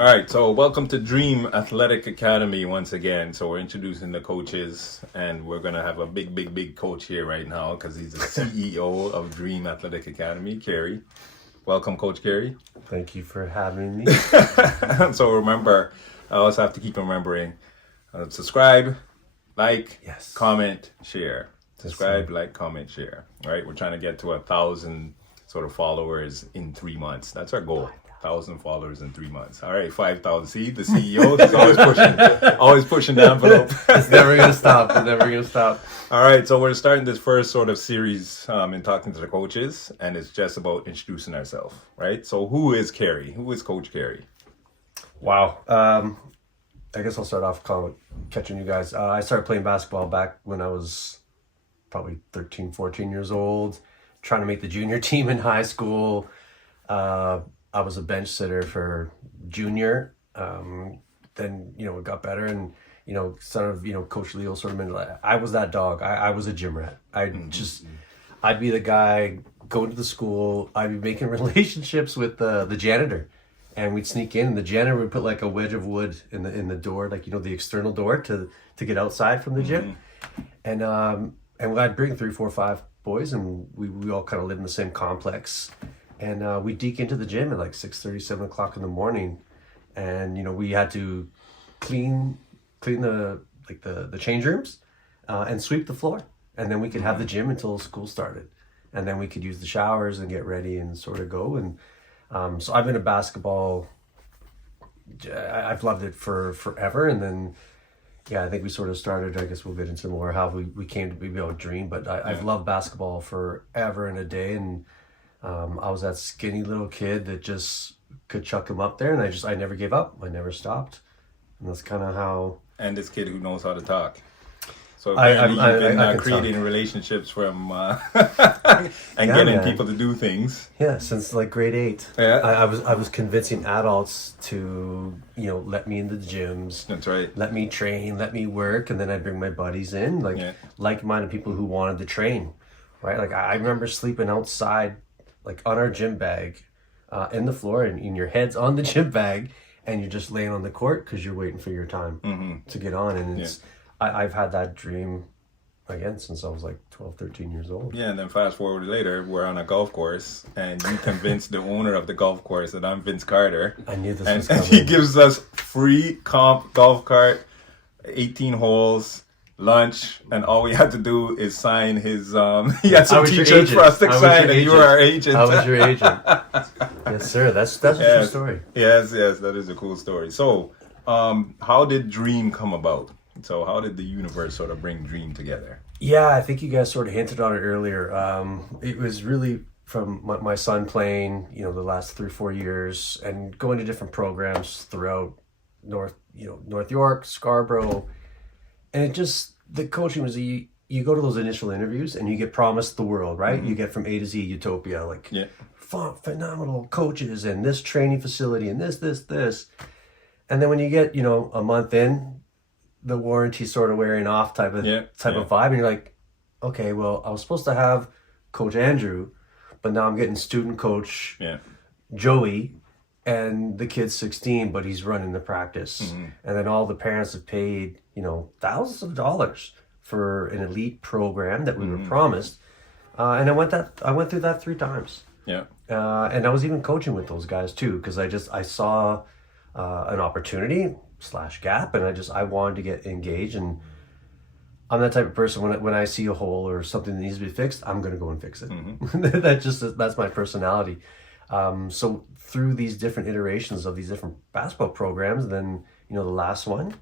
All right, so welcome to Dream Athletic Academy once again. So we're introducing the coaches, and we're going to have a big coach here right now because he's the CEO of Dream Athletic Academy, Carey. Welcome, Coach Carey. Thank you for having me. So remember, I also have to keep remembering, subscribe, like, Yes. comment, share. Subscribe, like, comment, share. All right, we're trying to get to 1,000 sort of followers in 3 months. That's our goal. 1,000 followers in 3 months. All right, 5,000. See, the CEO is always pushing the envelope. It's never gonna stop. It's never gonna stop. All right, so we're starting this first sort of series in talking to the coaches, and it's just about introducing ourselves, right? So who is Carey? Who is Coach Carey? Wow. I guess I'll start off catching you guys. I started playing basketball back when I was probably 13, 14 years old, trying to make the junior team in high school. I was a bench sitter for junior. Then, it got better and, Coach Leo sort of, I was that dog. I was a gym rat. I'd be the guy going to the school. I'd be making relationships with the janitor, and we'd sneak in, and the janitor would put like a wedge of wood in the door, like, the external door to get outside from the gym. And I'd bring 3, 4, 5 boys, and we all kind of live in the same complex. And we deke into the gym at like 6:30, 7 o'clock in the morning, and we had to clean the change rooms, and sweep the floor, and then we could have the gym until school started, and then we could use the showers and get ready and sort of go. And so I've been a basketball. I've loved it for forever, and then I think we sort of started. I guess we'll get into more how we came to be able to dream, but I've loved basketball forever and a day, and I was that skinny little kid that just could chuck him up there, and I never gave up. I never stopped, and that's kind of how. And this kid who knows how to talk. So I've been creating relationships from and getting people to do things. Yeah, since like grade 8. Yeah, I was convincing adults to let me into the gyms. That's right. Let me train, let me work, and then I'd bring my buddies in, like-minded people who wanted to train, right? Like I remember sleeping outside, like on our gym bag, in the floor, and your head's on the gym bag, and you're just laying on the court because you're waiting for your time to get on. And I've had that dream again since I was like 12, 13 years old. Yeah, and then fast forward later, we're on a golf course, and you convinced the owner of the golf course that I'm Vince Carter. I knew this was coming. And he gives us free comp golf cart, 18 holes, lunch, and all we had to do is sign his he had some t-shirts for us to sign, and you were our agent. I was your agent. Yes, sir. That's a true story. Yes, that is a cool story. So how did Dream come about? So how did the universe sort of bring Dream together? Yeah, I think you guys sort of hinted on it earlier. It was really from my son playing, the last 3, 4 years, and going to different programs throughout North York, Scarborough. And the coaching was, you go to those initial interviews and you get promised the world, right? You get from A to Z utopia, like phenomenal coaches and this training facility and this. And then when you get, a month in, the warranty sort of wearing off type of vibe. And you're like, okay, well, I was supposed to have Coach Andrew, but now I'm getting student coach Joey, and the kid's 16, but he's running the practice. And then all the parents have paid, thousands of dollars for an elite program that we were promised. And I went through that 3 times. Yeah. And I was even coaching with those guys too, because I saw an opportunity / gap, and I wanted to get engaged. And I'm that type of person, when I see a hole or something that needs to be fixed, I'm going to go and fix it. That's my personality. So through these different iterations of these different basketball programs, then, the last one,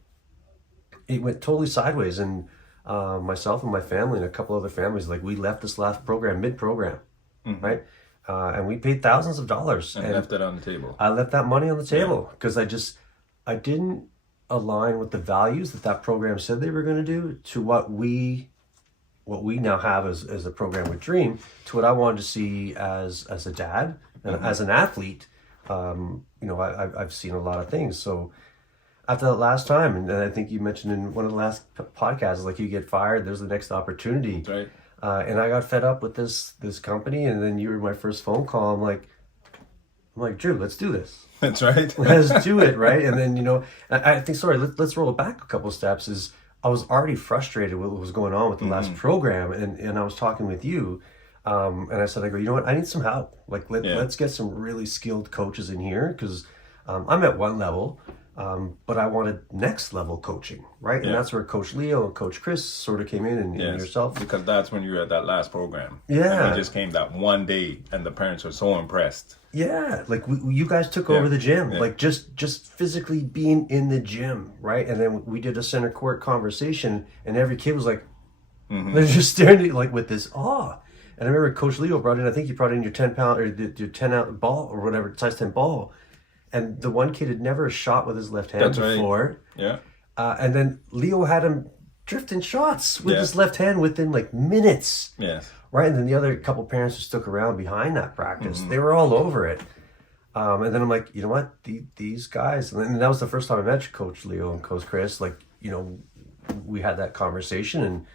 it went totally sideways. And myself and my family and a couple other families, like, we left this last program mid-program, right? And we paid thousands of dollars. And left it on the table. I left that money on the table because I didn't align with the values that program said they were going to do to what we now have as a program with Dream, to what I wanted to see as a dad and as an athlete. I've seen a lot of things. So after that last time, and I think you mentioned in one of the last podcasts, like, you get fired, there's the next opportunity. That's right. And I got fed up with this company, and then you were my first phone call. I'm like, I'm like, Drew, let's do this. That's right. Let's do it, right? And then, I think, sorry, let's roll it back a couple of steps. Is I was already frustrated with what was going on with the last program, and I was talking with you, and I said, I go, you know what? I need some help. Like, let's get some really skilled coaches in here, because I'm at one level, but I wanted next level coaching, right? And that's where Coach Leo and Coach Chris sort of came in, and yourself. Because that's when you were at that last program. Yeah. And we just came that one day, and the parents were so impressed. Yeah, like you guys took over the gym, like just physically being in the gym, right? And then we did a center court conversation, and every kid was like, they're just staring at you like with this awe. And I remember Coach Leo brought in, I think you brought in your 10-pound or your 10-ounce ball or whatever, size 10 ball. And the one kid had never shot with his left hand before. Right. Yeah. And then Leo had him drifting shots with his left hand within like minutes. Yes. Right. And then the other couple parents who stuck around behind that practice, they were all over it. And then I'm like, you know what? These guys, and that was the first time I met Coach Leo and Coach Chris. Like, we had that conversation, and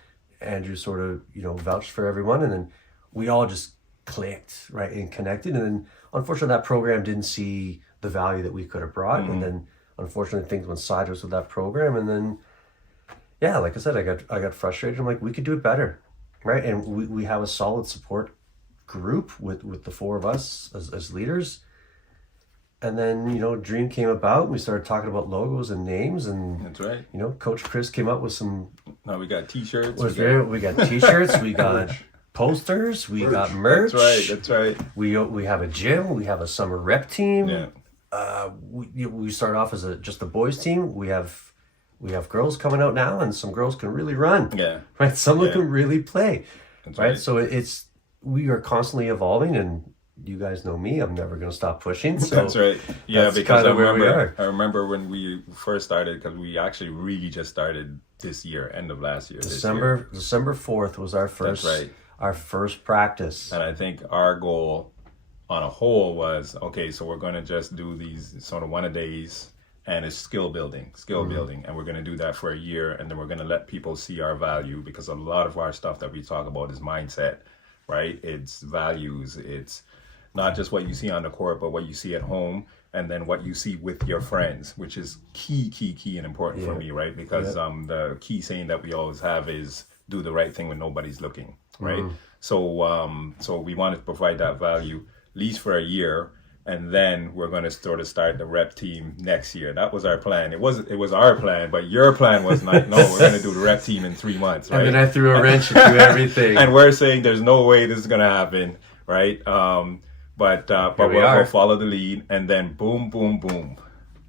Andrew sort of, vouched for everyone. And then we all just clicked, right, and connected. And then unfortunately that program didn't see the value that we could have brought. And then unfortunately things went sideways with that program. And then, like I said, I got frustrated. I'm like, we could do it better, right? And we have a solid support group with the four of us as leaders. And then, Dream came about, and we started talking about logos and names, and that's right. Coach Chris came up with some. Now we got T-shirts. We got T-shirts. We got posters. We got merch. That's right. We have a gym. We have a summer rep team. Yeah. We start off as just a boys team. We have girls coming out now, and some girls can really run. Yeah. Right. Some of them can really play. That's right. So we are constantly evolving, and you guys know me. I'm never going to stop pushing. So that's right. Yeah, that's because I remember when we first started, because we actually really just started this year, end of last year. December 4th was our first. That's right. Our first practice. And I think our goal on a whole was, okay, so we're going to just do these sort of one-a-days, and it's skill building, and we're going to do that for a year, and then we're going to let people see our value, because a lot of our stuff that we talk about is mindset, right? It's values. It's not just what you see on the court, but what you see at home, and then what you see with your friends, which is key and important for me, right? Because the key saying that we always have is do the right thing when nobody's looking, right? So we wanted to provide that value at least for a year, and then we're going to sort of start the rep team next year. That was our plan. It was our plan, but your plan was like, no, we're going to do the rep team in 3 months, right? And then I threw a wrench into everything. And we're saying there's no way this is going to happen, right? But we'll follow the lead, and then boom, boom, boom,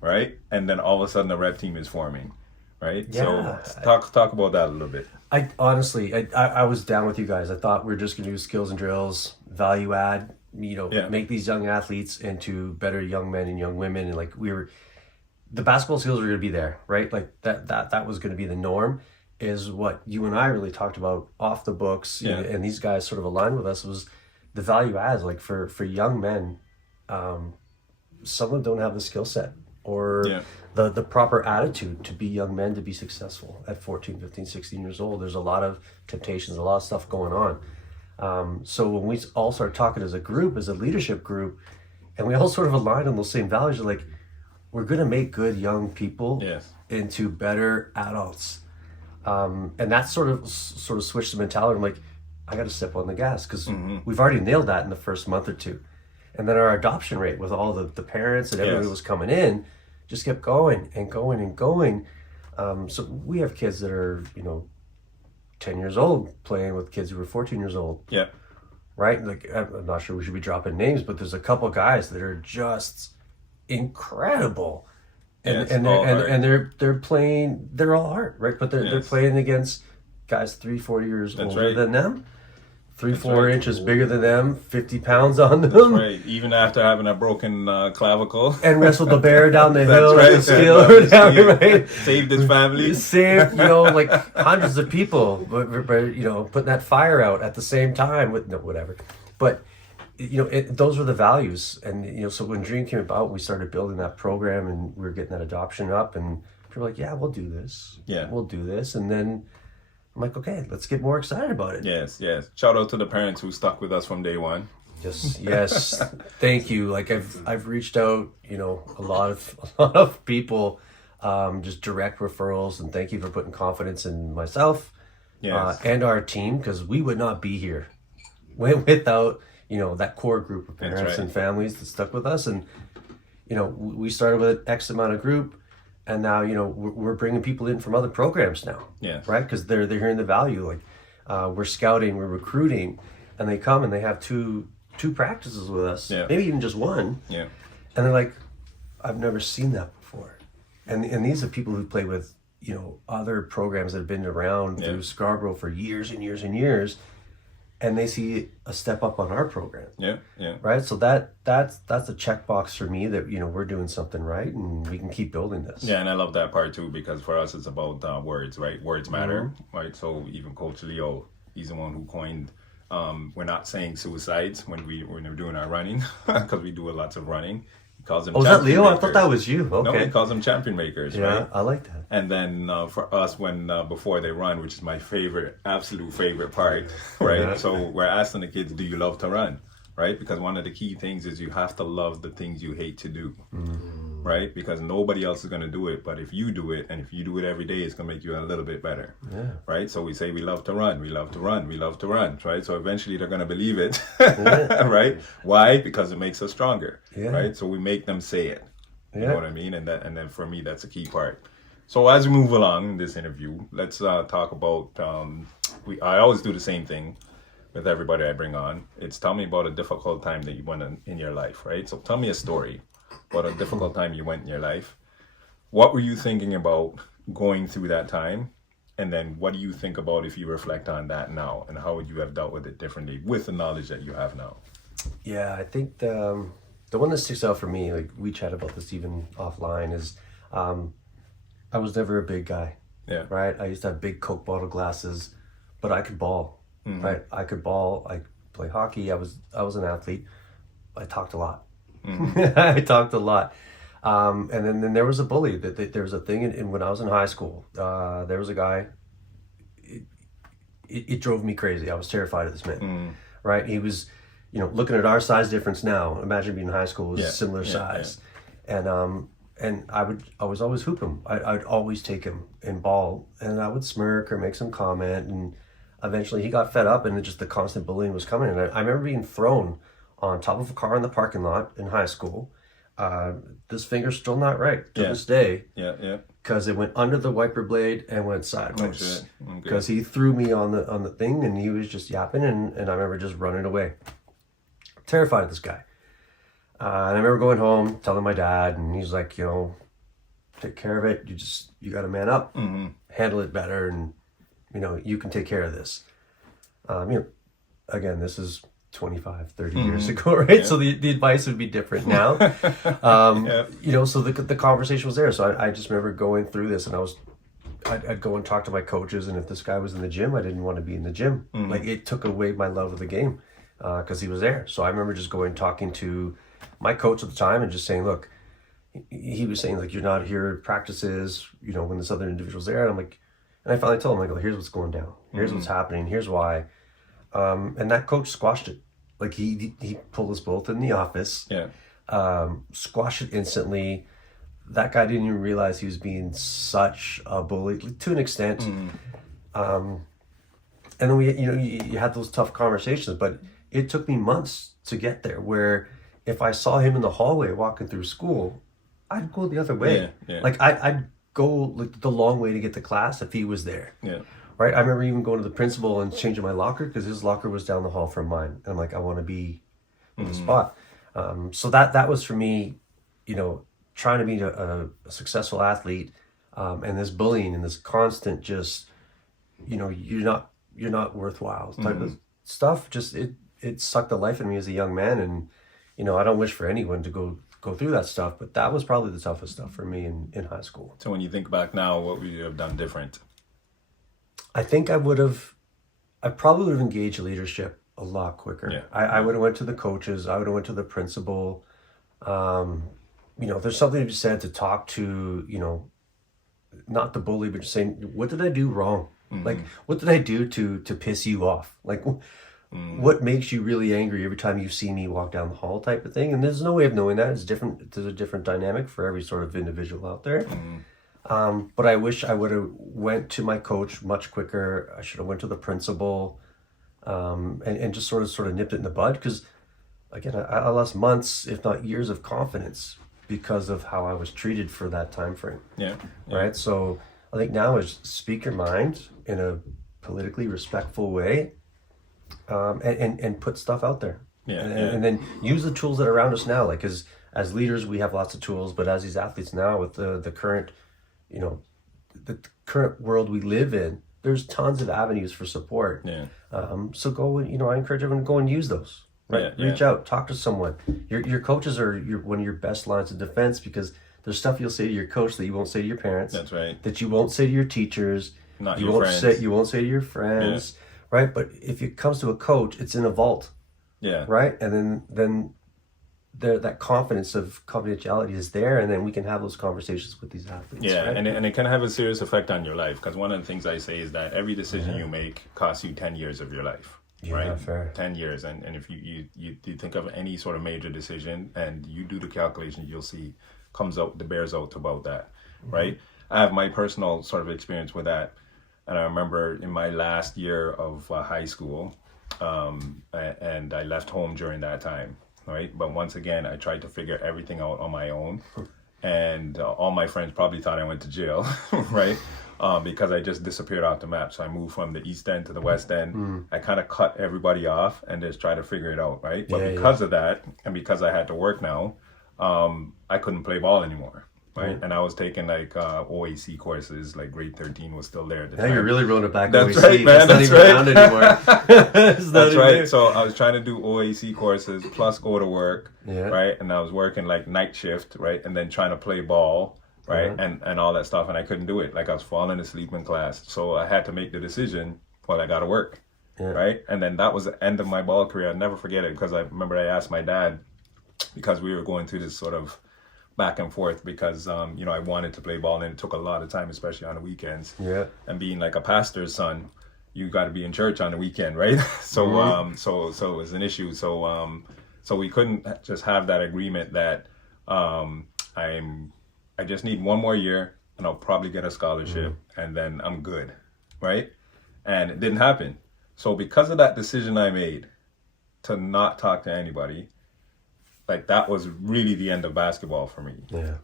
right? And then all of a sudden the rep team is forming, right? Yeah. So talk about that a little bit. I honestly was down with you guys. I thought we were just going to do skills and drills, value add, make these young athletes into better young men and young women. And like the basketball skills were going to be there, right? Like that was going to be the norm, is what you and I really talked about off the books. And these guys sort of aligned with us, was the value adds, like for young men. Some of them don't have the skill set or the proper attitude to be young men, to be successful at 14, 15, 16 years old. There's a lot of temptations, a lot of stuff going on. So when we all started talking as a group, as a leadership group, and we all sort of aligned on those same values, like, we're going to make good young people into better adults. And that sort of switched the mentality. I'm like, I got to step on the gas, because we've already nailed that in the first month or two. And then our adoption rate with all the parents and everybody was coming in just kept going and going and going. So we have kids that are, 10 years old playing with kids who are 14 years old. Yeah. Right? Like, I'm not sure we should be dropping names, but there's a couple guys that are just incredible. And they're playing, they're all art, right? But they're playing against guys 3-4 years older than them. 3-4 inches bigger than them, 50 pounds on them. That's right. Even after having a broken clavicle. And wrestled the bear down the hill. That's right. Right? Saved his family. Saved, like hundreds of people, but putting that fire out at the same time with whatever. But, those were the values. And, so when Dream came about, we started building that program, and we were getting that adoption up, and we were like, yeah, we'll do this. Yeah. We'll do this. And then I'm like, okay, let's get more excited about it. Yes. Shout out to the parents who stuck with us from day one. Yes. Thank you. Like I've reached out, a lot of people, just direct referrals, and thank you for putting confidence in myself, Yes. and our team, because we would not be here without, that core group of parents right. and families that stuck with us. And, we started with an X amount of group, and now, we're bringing people in from other programs now. Yes. Right. Because they're hearing the value. Like, we're scouting, we're recruiting, and they come and they have two practices with us, Yeah. maybe even just one, Yeah. and they're like, I've never seen that before. And these are people who play with, other programs that have been around through Scarborough for years and years and years, and they see a step up on our program. Yeah. Yeah. Right. So that's a checkbox for me that, we're doing something right and we can keep building this. Yeah, and I love that part too, because for us it's about words, right? Words matter, right? So even Coach Leo, he's the one who coined. We're not saying suicides when we're doing our running, because we do lots of running. He calls them. Oh, was that Leo? makers. I thought that was you. Okay. No, he calls them champion makers, yeah, right? I like that. And then for us, when before they run, which is my absolute favorite part, right? Yeah. So we're asking the kids, "Do you love to run?" Right? Because one of the key things is you have to love the things you hate to do, right? Because nobody else is going to do it, but if you do it, and if you do it every day, it's going to make you a little bit better, right? So we say we love to run, we love to run, we love to run, right? So eventually they're going to believe it, right? Why? Because it makes us stronger, right? So we make them say it. You know what I mean? And then for me, that's a key part. So as we move along in this interview, let's talk about. I always do the same thing with everybody I bring on. It's tell me about a difficult time that you went in your life, right? So tell me a story about a difficult time you went in your life. What were you thinking about going through that time? And then what do you think about if you reflect on that now? And how would you have dealt with it differently with the knowledge that you have now? Yeah, I think the one that sticks out for me, like we chat about this even offline, is I was never a big guy. Yeah. Right? I used to have big Coke bottle glasses, but I could ball. Right? I could ball. I could play hockey. I was an athlete. I talked a lot. I talked a lot. And then there was a bully. There was a thing in when I was in high school. There was a guy. It drove me crazy. I was terrified of this man. Right? He was, looking at our size difference now. Imagine being in high school was similar size, and I was always hoop him. I'd always take him in ball, and I would smirk or make some comment, and eventually he got fed up, and just the constant bullying was coming. And I remember being thrown on top of a car in the parking lot in high school. This finger's still not right to this day. Yeah. Because it went under the wiper blade and went sideways. Okay. Because he threw me on the thing, and he was just yapping, and I remember just running away. Terrified of this guy. And I remember going home, telling my dad, and he's like, take care of it. You got to man up, handle it better, and you can take care of this. Again, this is 25, 30 years ago, right? Yeah. So the advice would be different now. So the conversation was there. So I just remember going through this, and I'd go and talk to my coaches, and if this guy was in the gym, I didn't want to be in the gym. Like, it took away my love of the game because he was there. So I remember just going talking to my coach at the time and just saying, look, he was saying, like, you're not here at practices, when this other individual's there. And I'm like, and I finally told him, like, here's what's going down. Here's what's happening. Here's why. And that coach squashed it. Like, he pulled us both in the office. Yeah. Squashed it instantly. That guy didn't even realize he was being such a bully, to an extent. And then you had those tough conversations, but it took me months to get there, where if I saw him in the hallway walking through school, I'd go the other way. Yeah. Like, I'd go like the long way to get to class if he was there. Yeah. Right? I remember even going to the principal and changing my locker because his locker was down the hall from mine. And I'm like, I want to be in the spot. So that was for me, trying to be a successful athlete, and this bullying and this constant just, you're not worthwhile type of stuff. Just it sucked the life in me as a young man, and I don't wish for anyone to go through that stuff, but that was probably the toughest stuff for me in high school. So when you think back now, what would you have done different? I think I probably would have engaged leadership a lot quicker. Yeah. I would have went to the coaches. I would have went to the principal. There's something to be said to talk to, not the bully, but just saying, what did I do wrong? Like, what did I do to piss you off? Like, what makes you really angry every time you see me walk down the hall type of thing. And there's no way of knowing that. It's different. There's a different dynamic for every sort of individual out there. But I wish I would have went to my coach much quicker. I should have went to the principal, and just sort of nipped it in the bud. Because again, I lost months, if not years, of confidence because of how I was treated for that time frame. Yeah. Right. So I think now is speak your mind in a politically respectful way, and put stuff out there. And then use the tools that are around us now. Like as leaders, we have lots of tools, but as these athletes now, with the current, the current world we live in, there's tons of avenues for support. Yeah. So go and, I encourage everyone to go and use those. Right. Reach out, talk to someone. Your coaches are one of your best lines of defense, because there's stuff you'll say to your coach that you won't say to your parents. That's right. That you won't say to your teachers. Not you your won't friends. you won't say to your friends. Right. But if it comes to a coach, it's in a vault. Yeah. Right. And then that confidence of confidentiality is there, and then we can have those conversations with these athletes. Yeah, right? and it can have a serious effect on your life, because one of the things I say is that every decision you make costs you 10 years of your life. Right? Fair. 10 years. And if you think of any sort of major decision and you do the calculation, you'll see bears out to about that. Right? I have my personal sort of experience with that. And I remember in my last year of high school, and I left home during that time. Right? But once again, I tried to figure everything out on my own. And all my friends probably thought I went to jail, right? Because I just disappeared off the map. So I moved from the East End to the West End. I kind of cut everybody off and just try to figure it out, right? But because of that, and because I had to work now, I couldn't play ball anymore, right? And I was taking like OAC courses, like grade 13 was still there at the time. You're really rolling it back. That's OAC. right, man. It's not even around anymore. That's right. So I was trying to do OAC courses plus go to work, Yeah. right? And I was working like night shift, right? And then trying to play ball, right? And all that stuff. And I couldn't do it. Like I was falling asleep in class. So I had to make the decision, well, I got to work, right? And then that was the end of my ball career. I'll never forget it, because I remember I asked my dad, because we were going through this sort of back and forth, because I wanted to play ball, and it took a lot of time, especially on the weekends. Yeah. And being like a pastor's son, you got to be in church on the weekend, right? So so it was an issue. So we couldn't just have that agreement that I just need one more year and I'll probably get a scholarship and then I'm good, right? And it didn't happen. So because of that decision I made to not talk to anybody, like that was really the end of basketball for me,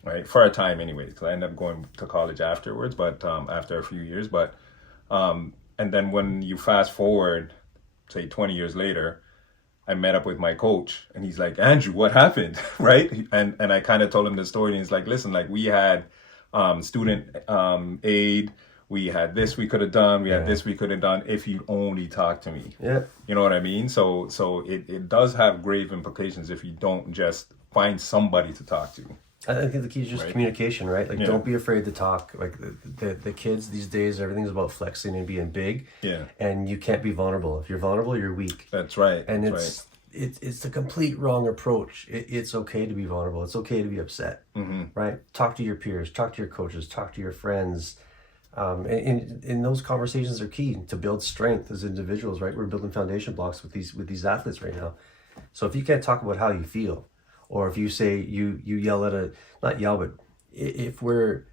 right? For a time anyway, because I ended up going to college afterwards, but after a few years. But and then when you fast forward, say 20 years later, I met up with my coach and he's like, Andrew, what happened? Right? And I kind of told him the story, and he's like, listen, like we had student aid, we had this we could have done, we had this we could have done if you only talk to me. Yeah. You know what I mean? So it does have grave implications if you don't just find somebody to talk to. I think the key is just communication, right? Like, don't be afraid to talk. Like the kids these days, everything's about flexing and being big. Yeah. And you can't be vulnerable. If you're vulnerable, you're weak. That's right. And it's the complete wrong approach. It's okay to be vulnerable. It's okay to be upset, right? Talk to your peers, talk to your coaches, talk to your friends. And those conversations are key to build strength as individuals, right? We're building foundation blocks with these athletes right now. So if you can't talk about how you feel, or if you say you yell at not yell, but if we're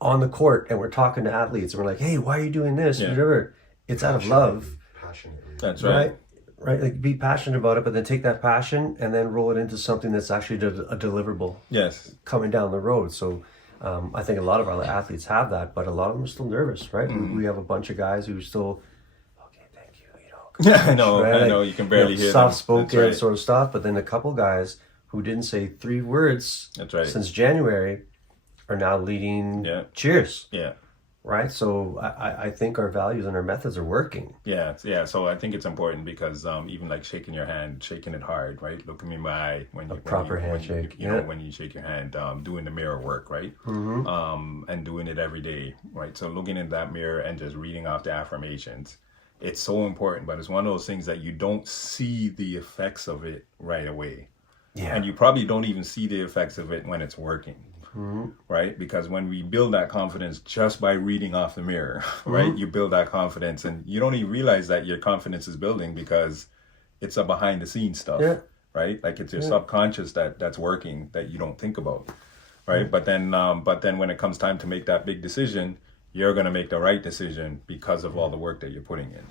on the court and we're talking to athletes and we're like, hey, why are you doing this? Whatever, it's out of love. Passionately. That's right. Right, like be passionate about it, but then take that passion and then roll it into something that's actually a deliverable. Yes. Coming down the road. So I think a lot of our athletes have that, but a lot of them are still nervous, right? We have a bunch of guys who are still, okay, thank you, Yeah, I know, right? I know. You can barely hear them. Soft-spoken sort of stuff, but then a couple guys who didn't say 3 words since January are now leading cheers. Yeah. Right? So I think our values and our methods are working. Yeah. So I think it's important because even like shaking your hand, shaking it hard, right? Looking me in my eye when you handshake. When you shake your hand, doing the mirror work, right? And doing it every day, right? So looking in that mirror and just reading off the affirmations, it's so important. But it's one of those things that you don't see the effects of it right away. Yeah. And you probably don't even see the effects of it when it's working. Right? Because when we build that confidence just by reading off the mirror, right? You build that confidence and you don't even realize that your confidence is building because it's a behind the scenes stuff, right? Like it's your subconscious that's working that you don't think about, right? But then when it comes time to make that big decision, you're going to make the right decision because of all the work that you're putting in.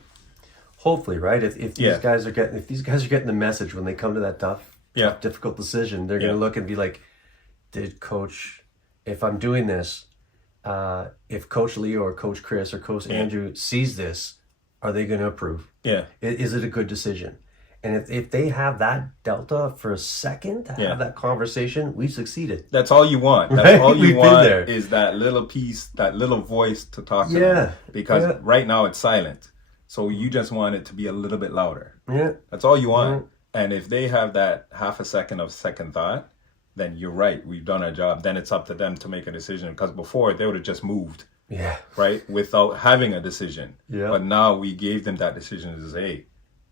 Hopefully, right? If these guys are getting the message when they come to that tough, difficult decision, they're going to look and be like, did Coach, if I'm doing this, if Coach Leo or Coach Chris or Coach Andrew sees this, are they going to approve? Yeah. Is it a good decision? And if they have that delta for a second to have that conversation, we've succeeded. That's all you want. That's all you want is that little piece, that little voice to talk to them. Because right now it's silent. So you just want it to be a little bit louder. Yeah. That's all you want. And if they have that half a second of second thought, then you're right. We've done our job. Then it's up to them to make a decision. Because before, they would have just moved. Yeah. Right? Without having a decision. Yeah. But now we gave them that decision to say, hey,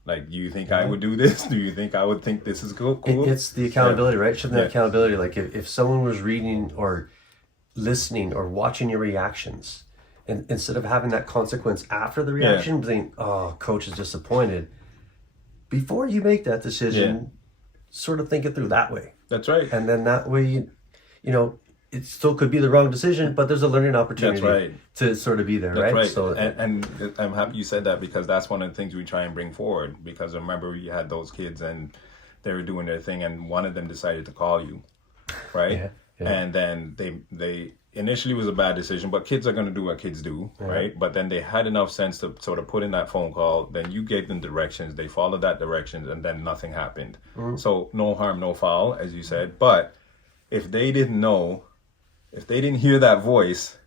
like, do you think I would do this? Do you think I would think this is cool? It's the accountability, right? Shouldn't that accountability? Like if someone was reading or listening or watching your reactions, and instead of having that consequence after the reaction, saying, oh, coach is disappointed, before you make that decision, sort of think it through that way. That's right. And then that way, you know, it still could be the wrong decision, but there's a learning opportunity to sort of be there, right? Right. So, and I'm happy you said that because that's one of the things we try and bring forward. Because remember, we had those kids and they were doing their thing, and one of them decided to call you, right? And then they initially was a bad decision, but kids are going to do what kids do, right? But then they had enough sense to sort of put in that phone call. Then you gave them directions, they followed that directions, and then nothing happened. So no harm, no foul, as you said. But if they didn't know, if they didn't hear that voice,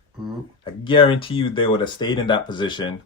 I guarantee you they would have stayed in that position.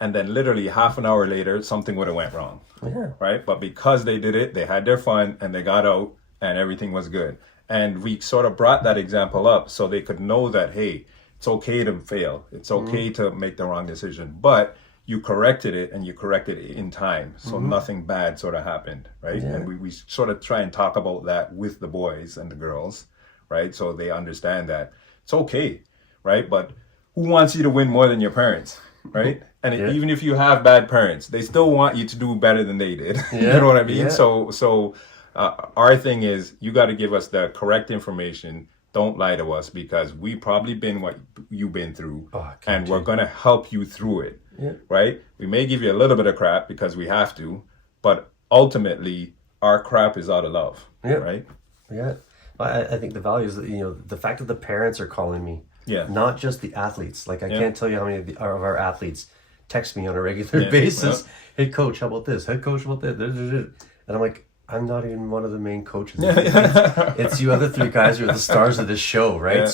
And then literally half an hour later, something would have went wrong. Right? But because they did it, they had their fun and they got out and everything was good. And we sort of brought that example up so they could know that, hey, it's okay to fail. It's okay to make the wrong decision. But you corrected it and you corrected it in time. So nothing bad sort of happened, right? And we sort of try and talk about that with the boys and the girls, right? So they understand that it's okay, right? But who wants you to win more than your parents, right? And even if you have bad parents, they still want you to do better than they did. You know what I mean? So our thing is you got to give us the correct information. Don't lie to us because we probably been what you've been through and we're going to help you through it, right? We may give you a little bit of crap because we have to, but ultimately our crap is out of love, right? Yeah. I think the value is that, you know, the fact that the parents are calling me, not just the athletes. Like I can't tell you how many of our athletes text me on a regular basis. Hey coach, how about this? Hey coach, how about that? And I'm like, I'm not even one of the main coaches. It's you other three guys who are the stars of this show, right?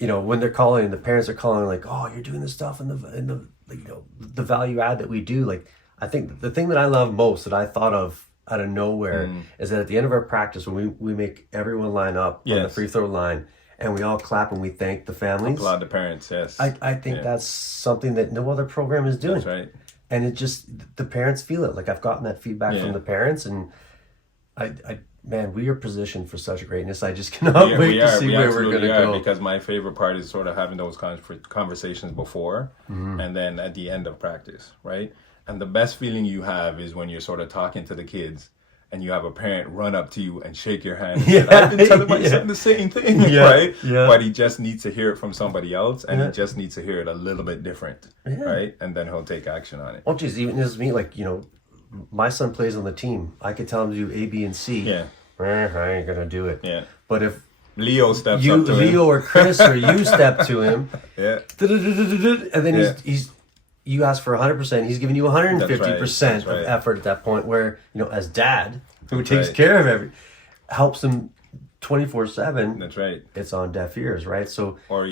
You know, when they're calling, the parents are calling like, oh, you're doing this stuff and the you know, the value add that we do. Like, I think the thing that I love most that I thought of out of nowhere is that at the end of our practice, when we make everyone line up on the free throw line and we all clap and we thank the families. Applaud the parents, yes. I think that's something that no other program is doing. That's right. And it just, the parents feel it. Like I've gotten that feedback from the parents and man, we are positioned for such greatness. I just cannot wait to see where we're going to go. Because my favorite part is sort of having those conversations before and then at the end of practice, right? And the best feeling you have is when you're sort of talking to the kids and you have a parent run up to you and shake your hand and say, I've been telling my son the same thing, right? But he just needs to hear it from somebody else and he just needs to hear it a little bit different, right? And then he'll take action on it. Oh, geez, even as me, like, you know, my son plays on the team. I could tell him to do A, B, and C. I ain't going to do it. But if Leo steps up to him. Leo or Chris or you step to him, and then he's you ask for 100%, he's giving you 150% of effort at that point where, you know, as dad, who takes care of helps him 24/7. That's right. It's on deaf ears, right? So or he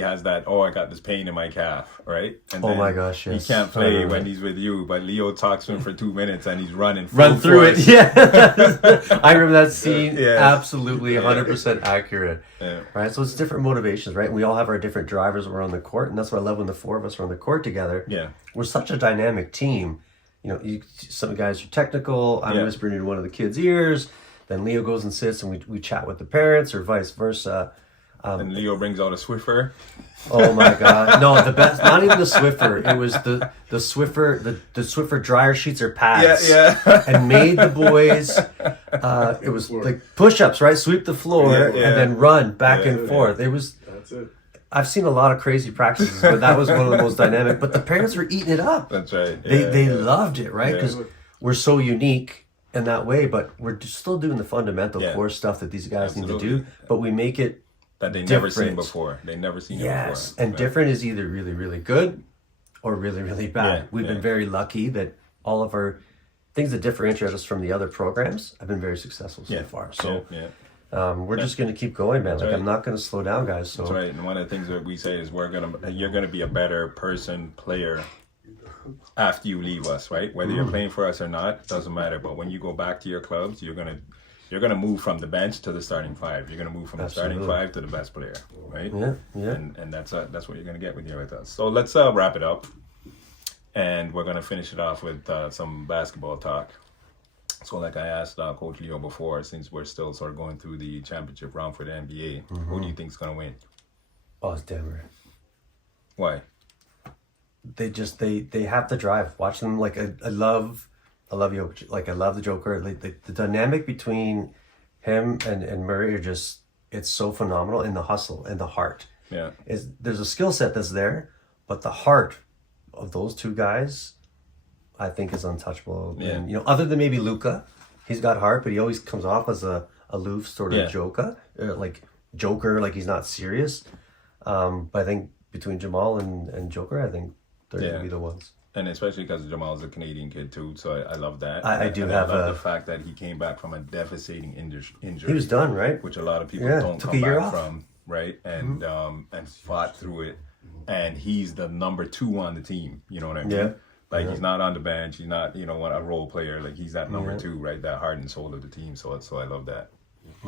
has that, oh, I got this pain in my calf, right? And oh my gosh, yes. He can't play when he's with you, but Leo talks to him for 2 minutes and he's running run through it. I remember that scene. Absolutely 100% accurate. Right? So it's different motivations, right? We all have our different drivers when we're on the court, and that's what I love when the four of us are on the court together. We're such a dynamic team. You know, some guys are technical. I'm whispering into one of the kids' ears. Then Leo goes and sits, and we chat with the parents, or vice versa. And Leo brings out a Swiffer. Oh my God! No, the best. Not even the Swiffer. It was the Swiffer. The Swiffer dryer sheets or pads. Yeah. And made the boys. It was like push-ups, right? Sweep the floor and then run back and forth. It was. That's it. I've seen a lot of crazy practices, but that was one of the most dynamic. But the parents were eating it up. That's right. They loved it, right? Because we're so unique in that way, but we're still doing the fundamental core stuff that these guys need to do. But we make it that they different. never seen before. They never seen it before. And different is either really, really good or really, really bad. We've been very lucky that all of our things that differentiate us from the other programs have been very successful so far. So we're just going to keep going, man. I'm not going to slow down, guys. So. That's right. And one of the things that we say is you're going to be a better person, player after you leave us, right? Whether you're playing for us or not, doesn't matter. But when you go back to your clubs, you're gonna move from the bench to the starting five. You're gonna move from the starting five to the best player, right? Yeah. And that's what you're gonna get when you're with us. So let's wrap it up, and we're gonna finish it off with some basketball talk. So like I asked Coach Leo before, since we're still sort of going through the championship round for the NBA, who do you think's gonna win? Oh, it's Denver. Why? They have to drive. Watch them. Like I love Jokic. Like I love the Joker. Like the dynamic between him and Murray are just, it's so phenomenal in the hustle and the heart. Yeah. There's a skill set that's there, but the heart of those two guys, I think, is untouchable. Yeah. And, other than maybe Luka, he's got heart, but he always comes off as a aloof sort of Joker, like he's not serious. But I think between Jamal and Joker, I think they're going to be the ones. And especially because Jamal's a Canadian kid too, so I love that. I love the fact that he came back from a devastating injury. He was done, right? Which a lot of people don't took come a year back off. from, right? And and fought through it. And he's the number 2 on the team. You know what I mean? Yeah. Like he's not on the bench. He's not a role player. Like he's that number 2, right? That heart and soul of the team. So I love that.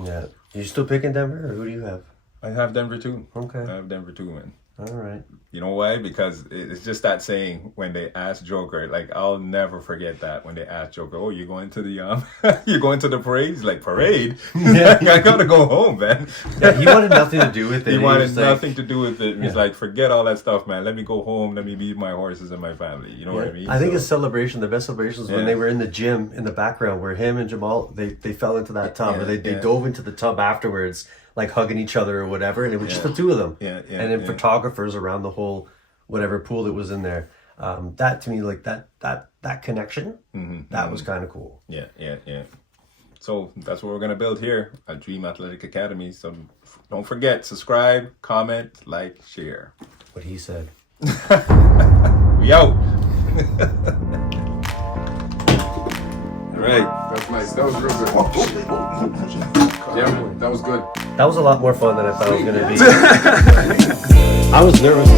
Yeah. You still picking Denver, or who do you have? I have Denver too. Okay. I have Denver too, man. All right. You know why? Because it's just that saying when they asked Joker, like I'll never forget that when they asked Joker, "Oh, you're going to the you're going to the parade?" He's like, "Parade? Yeah, I gotta go home, man." Yeah, he wanted nothing to do with it. He wanted nothing to do with it. He's like, "Forget all that stuff, man. Let me go home. Let me meet my horses and my family." You know what I mean? I think his celebration, the best celebration, was when they were in the gym in the background, where him and Jamal they fell into that tub, or they dove into the tub afterwards, like hugging each other or whatever, and it was just the two of them. And then photographers around the whole whatever pool that was in there. That to me, like that connection, that was kind of cool. Yeah. So that's what we're gonna build here at Dream Athletic Academy. So don't forget, subscribe, comment, like, share. What he said. We out. All right. That was nice. That was real good. Yeah, man, that was good. That was a lot more fun than I thought it was going to be. I was nervous.